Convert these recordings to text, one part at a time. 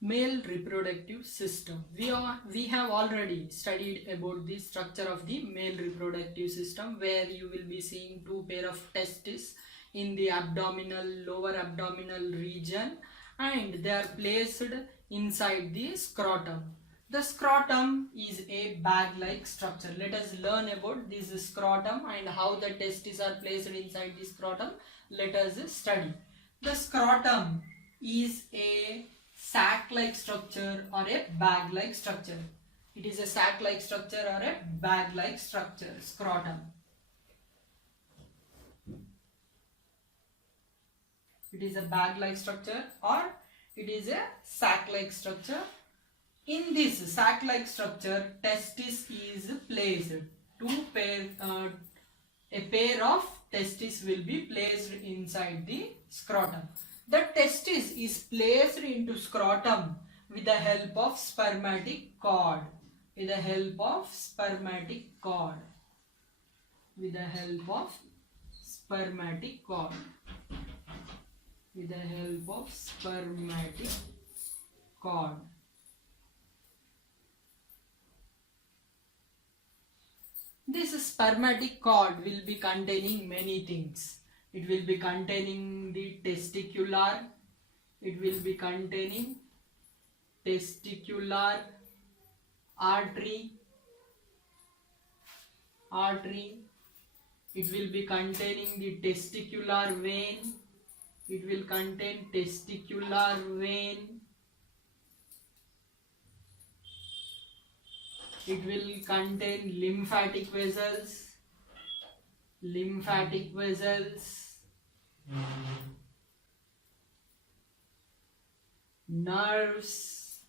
Male reproductive system. We have already studied about the structure of the male reproductive system, where you will be seeing two pair of testes in the lower abdominal region, and they are placed inside the scrotum. The scrotum is a bag-like structure. Let us learn about this scrotum and how the testes are placed inside the scrotum. Let us study. The scrotum is a sac-like structure or a bag-like structure. It is a sac-like structure or a bag-like structure, scrotum. It is a bag-like structure or it is a sac-like structure. In this sac-like structure, testis is placed. A pair of testes will be placed inside the scrotum. The testis is placed into scrotum with the help of spermatic cord. With the help of spermatic cord. With the help of spermatic cord. With the help of spermatic cord. This spermatic cord will be containing many things. It will be containing the testicular. It will be containing testicular artery. It will be containing the testicular vein. It will contain testicular vein. It will contain lymphatic vessels. Nerves,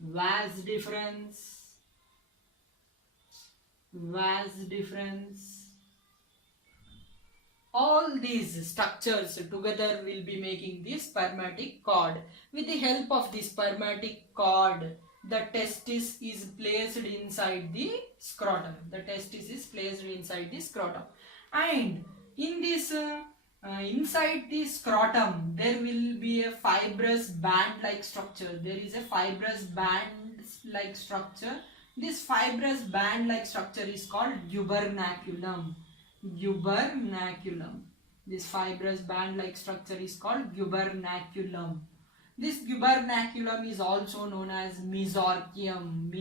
vas deferens. All these structures together will be making the spermatic cord. With the help of the spermatic cord, the testis is placed inside the scrotum. And in this inside the scrotum, there will be a fibrous band-like structure. There is a fibrous band-like structure. This fibrous band-like structure is called gubernaculum. This fibrous band-like structure is called gubernaculum. This gubernaculum is also known as mesorchium.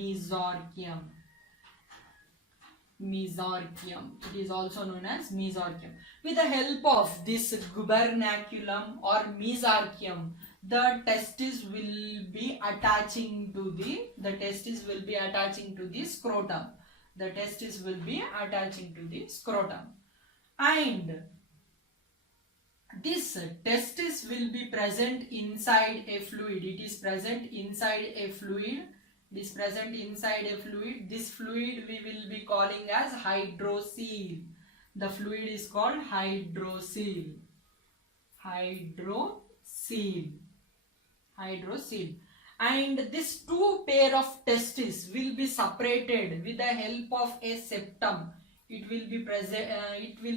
It is also known as mesorchium. With the help of this gubernaculum or mesorchium, the testis will be attaching to the scrotum. The testis will be attaching to the scrotum. And this testis will be present inside a fluid. It is present inside a fluid. This fluid we will be calling as hydrocele. The fluid is called hydrocele. And this two pair of testes will be separated with the help of a septum. It will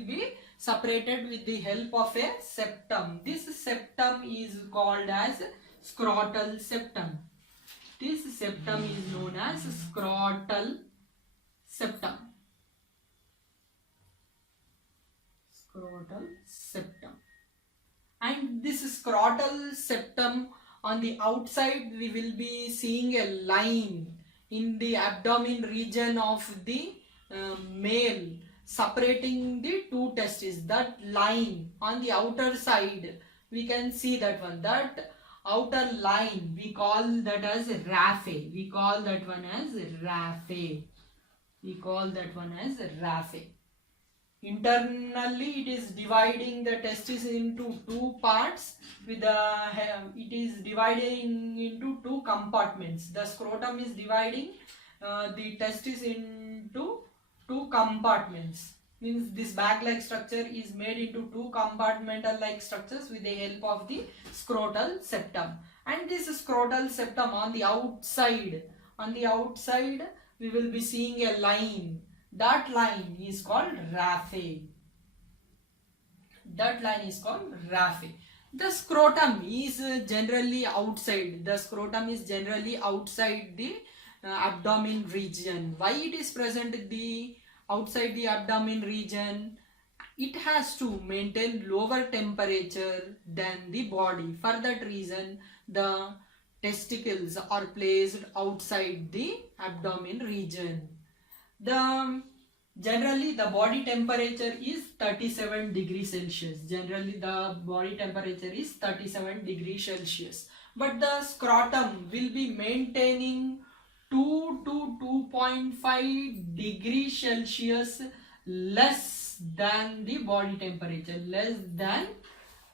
be separated with the help of a septum. This septum is called as scrotal septum. This septum is known as scrotal septum. And this scrotal septum, on the outside we will be seeing a line in the abdomen region of the male, separating the two testes. That line on the outer side, we can see that one. That outer line, we call that as raphe. We call that one as raphe. Internally, it is dividing the testis into two parts. It is dividing into two compartments. The scrotum is dividing the testis into two compartments. Means this bag-like structure is made into two compartmental-like structures with the help of the scrotal septum. And this scrotal septum on the outside, we will be seeing a line. That line is called raphe. The scrotum is generally outside. The scrotum is generally outside the abdomen region. Why it is present the outside the abdomen region? It has to maintain lower temperature than the body. For that reason, the testicles are placed outside the abdomen region. The generally the body temperature is 37 degrees Celsius. Generally the body temperature is 37 degrees Celsius. But the scrotum will be maintaining 2 to 2.5 degrees Celsius less than the body temperature. Less than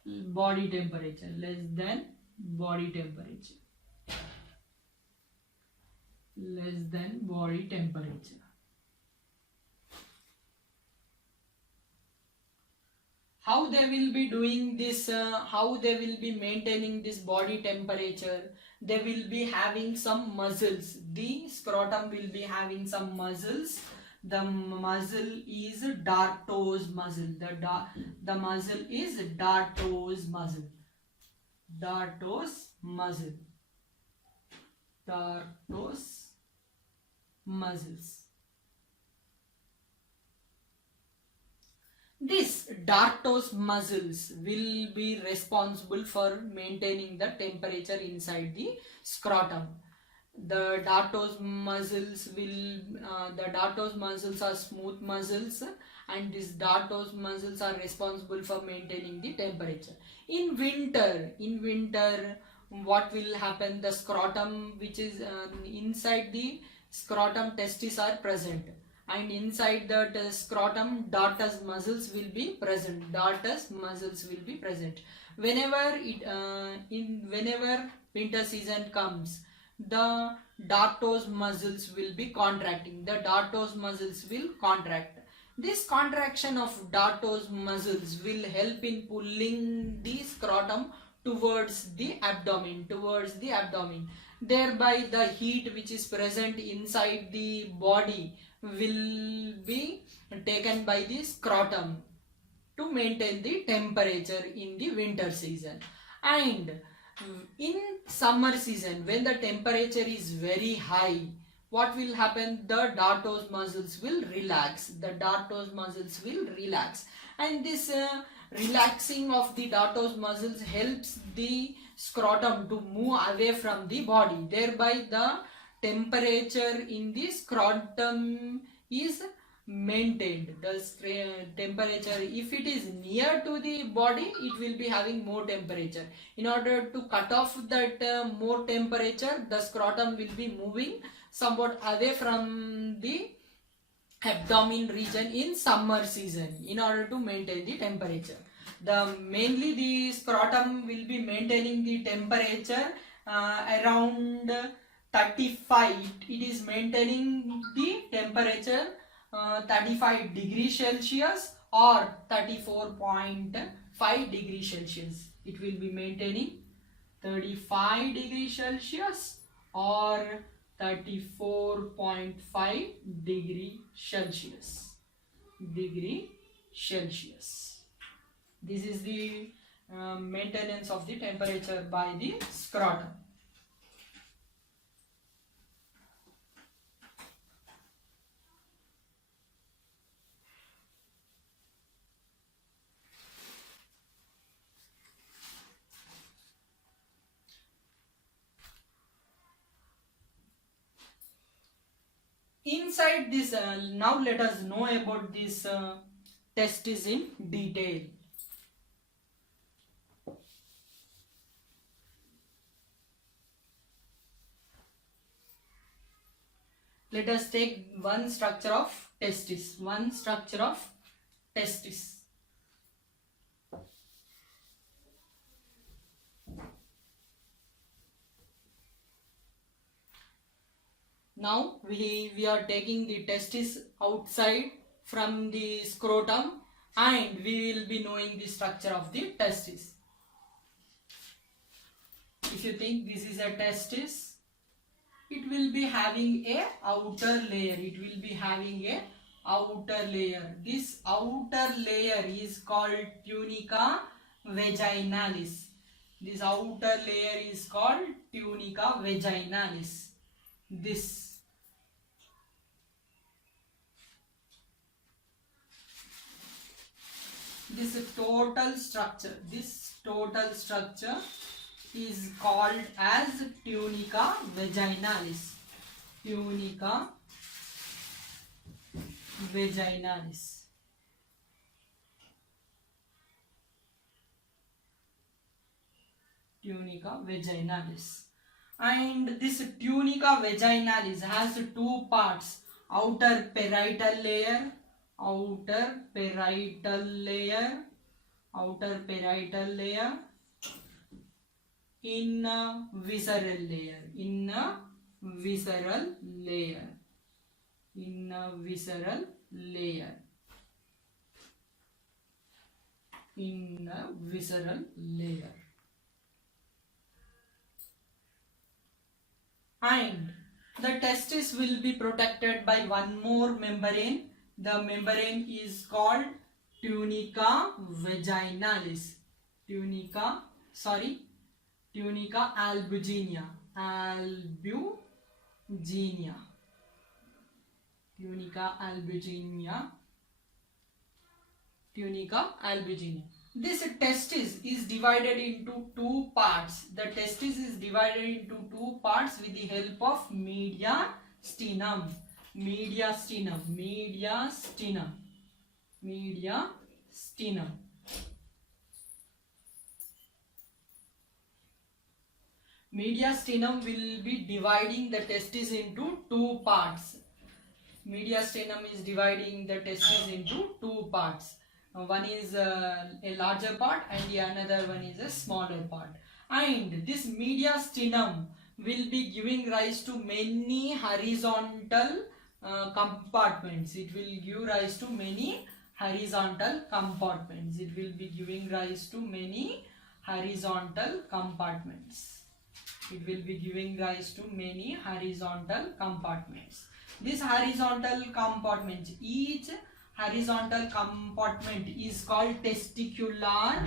body temperature. Less than body temperature. Less than body temperature. How they will be doing this, how they will be maintaining this body temperature? They will be having some muscles. The scrotum will be having some muscles. The muscle is Dartos muscle. The muscle is Dartos muscle. Dartos muscle. Dartos muscles. These dartos muscles will be responsible for maintaining the temperature inside the scrotum. The dartos muscles are smooth muscles, and these dartos muscles are responsible for maintaining the temperature. In winter, what will happen? The scrotum, which is inside the scrotum, testes are present, and inside the scrotum dartos muscles will be present. Dartos muscles will be present. Whenever winter season comes, the dartos muscles will be contracting. The dartos muscles will contract. This contraction of dartos muscles will help in pulling the scrotum towards the abdomen. Thereby the heat which is present inside the body will be taken by the scrotum to maintain the temperature in the winter season. And in summer season, when the temperature is very high, what will happen? The dartos muscles will relax. And this relaxing of the dartos muscles helps the scrotum to move away from the body. Thereby the temperature in the scrotum is maintained. The temperature, if it is near to the body, it will be having more temperature. In order to cut off that more temperature, the scrotum will be moving somewhat away from the abdomen region in summer season in order to maintain the temperature. Mainly the scrotum will be maintaining the temperature around 35. It is maintaining the temperature 35 degrees Celsius or 34.5 degrees Celsius. It will be maintaining 35 degrees Celsius or 34.5 degree Celsius. This is the maintenance of the temperature by the scrotum. Inside this, now let us know about this testis in detail. Let us take one structure of testis. Now we are taking the testis outside from the scrotum, and we will be knowing the structure of the testis. If you think this is a testis, it will be having a outer layer. This outer layer is called tunica. vaginalis. This outer layer is called tunica vaginalis. This total structure is called as tunica vaginalis. Tunica vaginalis. Tunica vaginalis. And this tunica vaginalis has two parts: outer parietal layer, inner visceral layer, inner visceral layer. And the testis will be protected by one more membrane. The membrane is called tunica vaginalis. Tunica albuginea. Tunica albuginea. This testis is divided into two parts. The testis is divided into two parts with the help of mediastinum. Mediastinum. Mediastinum will be dividing the testis into two parts. Mediastinum is dividing the testis into two parts. One is a larger part and the another one is a smaller part. And this mediastinum will be giving rise to many horizontal compartments. It will give rise to many horizontal compartments. These horizontal compartments, each horizontal compartment is called testicular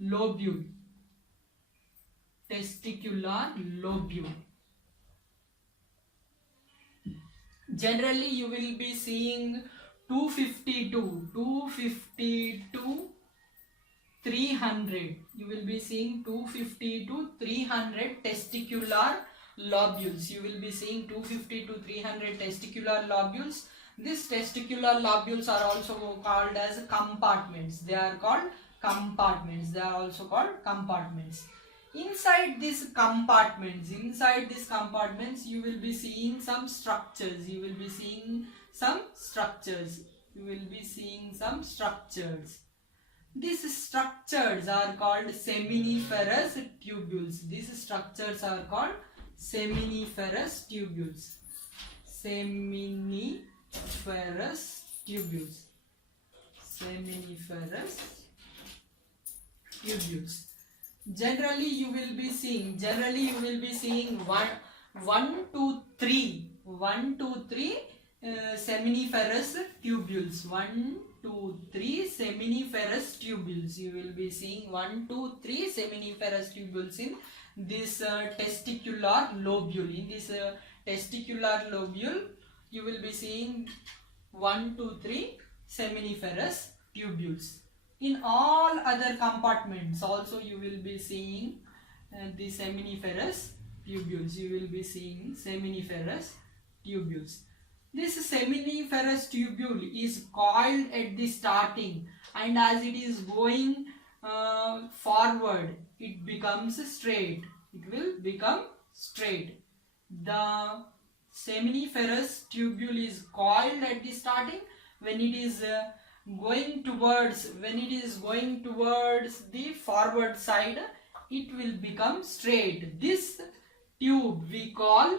lobule. Generally you will be seeing 250 to 300. You will be seeing 250 to 300 testicular lobules. These testicular lobules are also called as compartments. They are also called compartments. Inside these compartments, you will be seeing some structures. These structures are called seminiferous tubules. Generally you will be seeing 1 to 3 seminiferous tubules. 1 to 3 seminiferous tubules. You will be seeing 1 to 3 seminiferous tubules in this testicular lobule. You will be seeing 1 to 3 seminiferous tubules. In all other compartments also you will be seeing the seminiferous tubules. This seminiferous tubule is coiled at the starting, and as it is going forward, it becomes straight. The seminiferous tubule is coiled at the starting. When it is going towards the forward side, it will become straight. This tube we call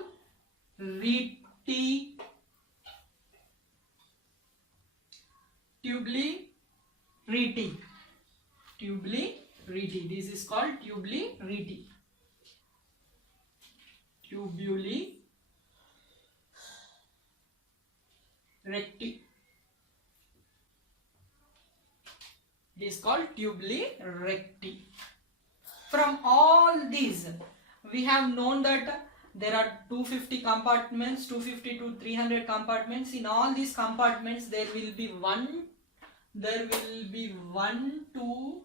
tubuli reti. This is called tubuli reti. Tubuli recti. It is called tubuli recti. From all these, we have known that there are 250 compartments, 250 to 300 compartments. In all these compartments, there will be one, two,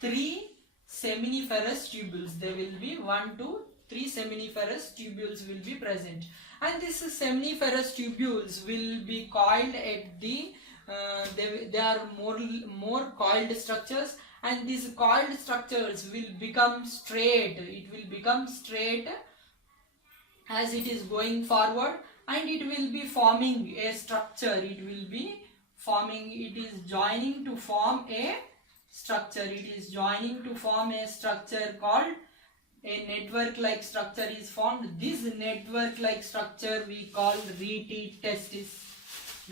three seminiferous tubules. There will be 1 to 3 seminiferous tubules will be present, and these seminiferous tubules will be coiled at the they are more coiled structures, and these coiled structures will become straight. It will become straight as it is going forward, and it will be forming a structure. It will be forming, it is joining to form a structure. It is joining to form a structure called a network like structure is formed. This network like structure we call rete testis.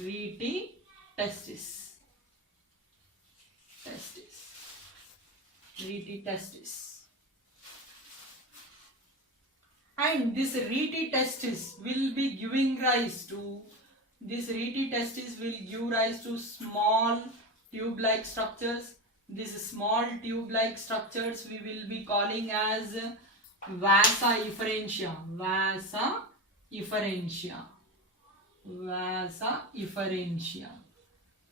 Rete testis. Rete testis. And this rete testis will be giving rise to, small tube-like structures. These small tube-like structures we will be calling as vasa efferentia.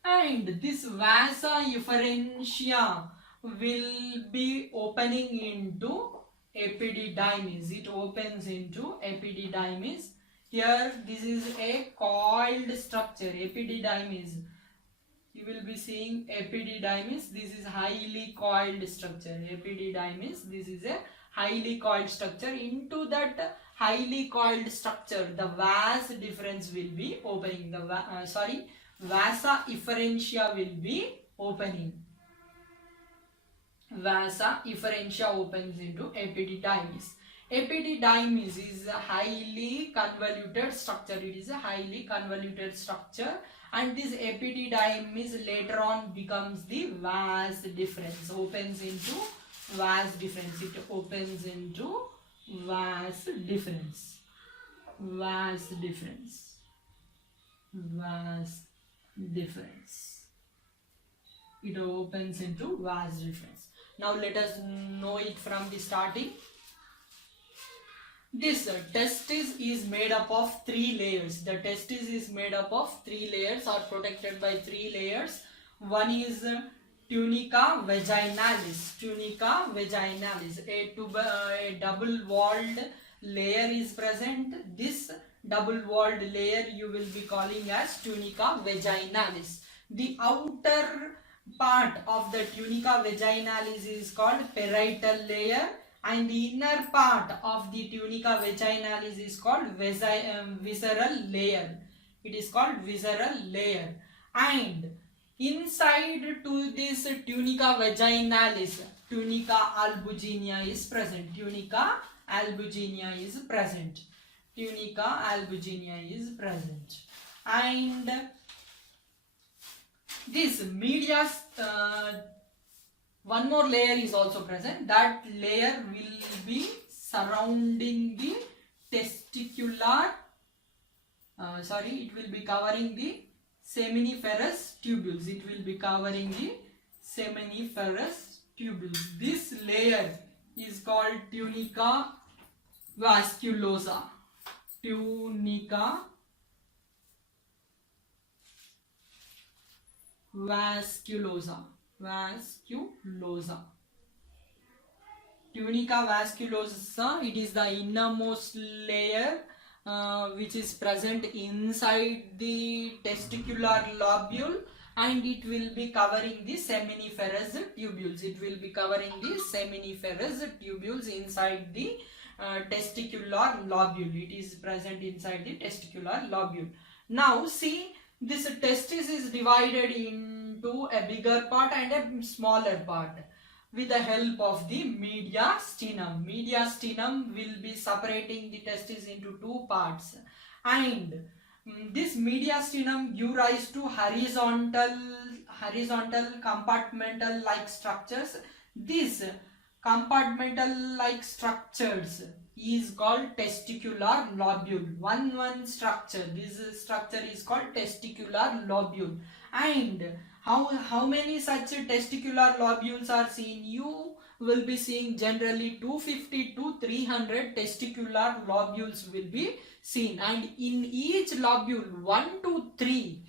And this vasa efferentia will be opening into epididymis. It opens into epididymis. Here this is a coiled structure, epididymis. You will be seeing epididymis. This is highly coiled structure. Epididymis. This is a highly coiled structure. Into that highly coiled structure, the vas difference will be opening. The vasa efferentia will be opening. Vasa efferentia opens into epididymis. Epididymis is a highly convoluted structure. It is a highly convoluted structure, and this epididymis later on becomes the vas difference. Opens into vas difference. It opens into vas difference. It opens into vas difference. Now let us know it from the starting. This testis is made up of 3 layers. The testis is made up of 3 layers, or protected by 3 layers. One is tunica vaginalis. A double-walled layer is present. This double-walled layer you will be calling as tunica vaginalis. The outer part of the tunica vaginalis is called parietal layer, and the inner part of the tunica vaginalis is called visceral layer. It is called visceral layer. And inside to this tunica vaginalis, tunica albuginea is present. And this media, one more layer is also present. That layer will be surrounding the testicular, it will be covering the seminiferous tubules. This layer is called tunica vasculosa. Tunica vasculosa. It is the innermost layer which is present inside the testicular lobule, and it will be covering the seminiferous tubules. Inside the testicular lobule. It is present inside the testicular lobule. Now see, this testis is divided into a bigger part and a smaller part with the help of the mediastinum. Mediastinum will be separating the testis into 2 parts, and this mediastinum give rise to horizontal compartmental like structures. These compartmental like structures is called testicular lobule. One structure. This structure is called testicular lobule, and How many such testicular lobules are seen? You will be seeing generally 250 to 300 testicular lobules will be seen, and in each lobule 1 to 3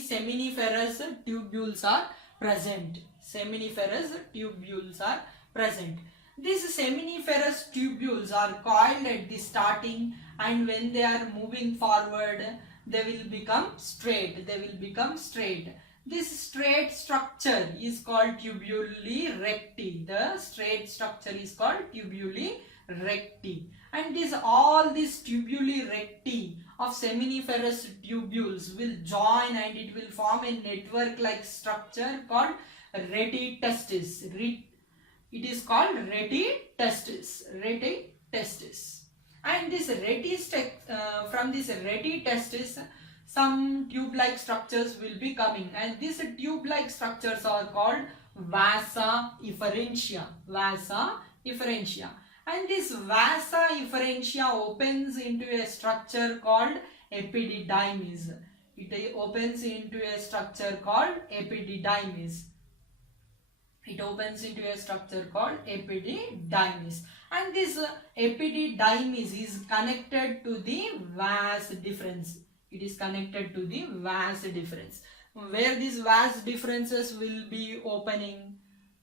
seminiferous tubules are present. Seminiferous tubules are present. These seminiferous tubules are coiled at the starting, and when they are moving forward, they will become straight. They will become straight. This straight structure is called tubuli recti. The straight structure is called tubuli recti. And all these tubuli recti of seminiferous tubules will join, and it will form a network like structure called retitestis. It is called retitestis. Retitestis. And from this retitestis, some tube-like structures will be coming, and these tube-like structures are called vasa efferentia. Vasa efferentia. And this vasa efferentia opens into a structure called epididymis. It opens into a structure called epididymis. It opens into a structure called epididymis, and this epididymis is connected to the vas deferens. It is connected to the vas deferens. Where these vas deferences will be opening?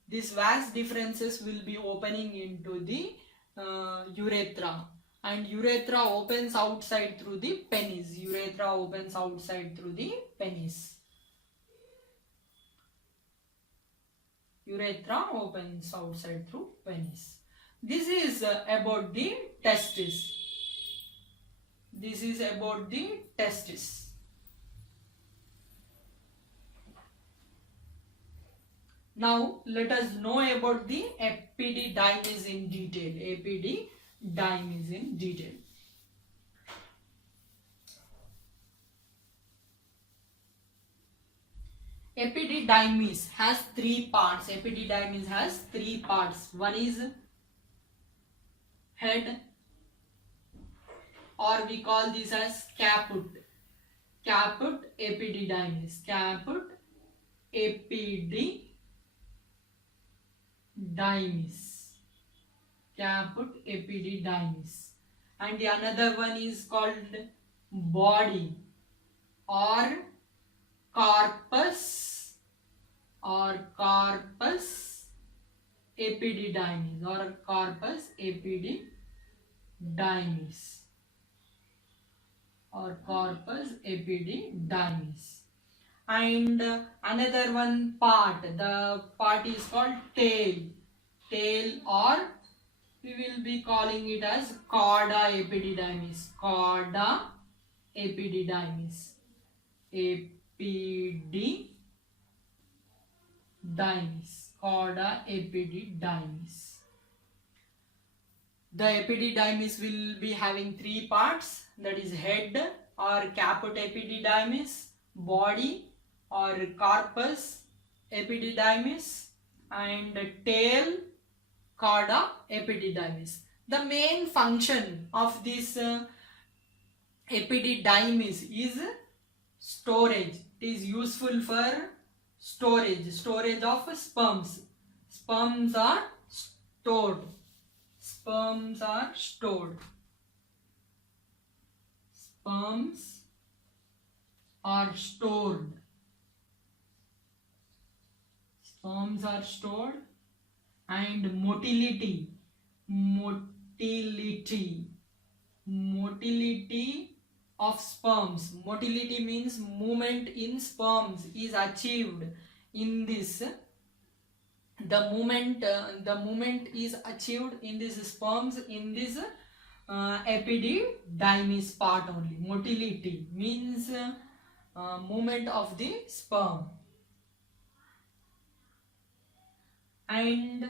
These vas deferences will be opening into the urethra, and urethra opens outside through the penis. Urethra opens outside through the penis. Urethra opens outside through penis. This is about the testis. This is about the testis. Now let us know about the epididymis in detail. Epididymis in detail. Epididymis has 3 parts. Epididymis has 3 parts. One is head, or we call this as caput. Caput epididymis. Caput epididymis. Caput epididymis. And the another one is called body, or corpus epididymis, or corpus epididymis, or corpus epididymis. And another one part, the part is called tail, or we will be calling it as cauda epididymis. Cauda epididymis. Epididymis. Cauda epididymis. The epididymis will be having 3 parts, that is head or caput epididymis, body or corpus epididymis, and tail, cauda epididymis. The main function of this epididymis is storage. It is useful for storage of sperms. Sperms are stored. Sperms are stored. Sperms are stored. Sperms are stored. And motility of sperms. Motility means movement in sperms is achieved in this. The movement is achieved in these sperms in this epididymis part only. Motility means movement of the sperm. And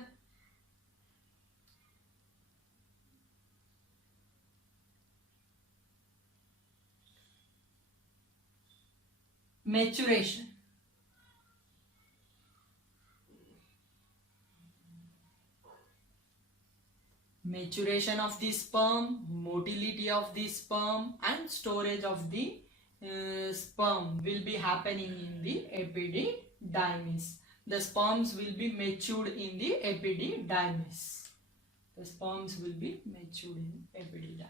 maturation. Maturation of the sperm, motility of the sperm, and storage of the sperm will be happening in the epididymis. The sperms will be matured in the epididymis. The sperms will be matured in epididymis.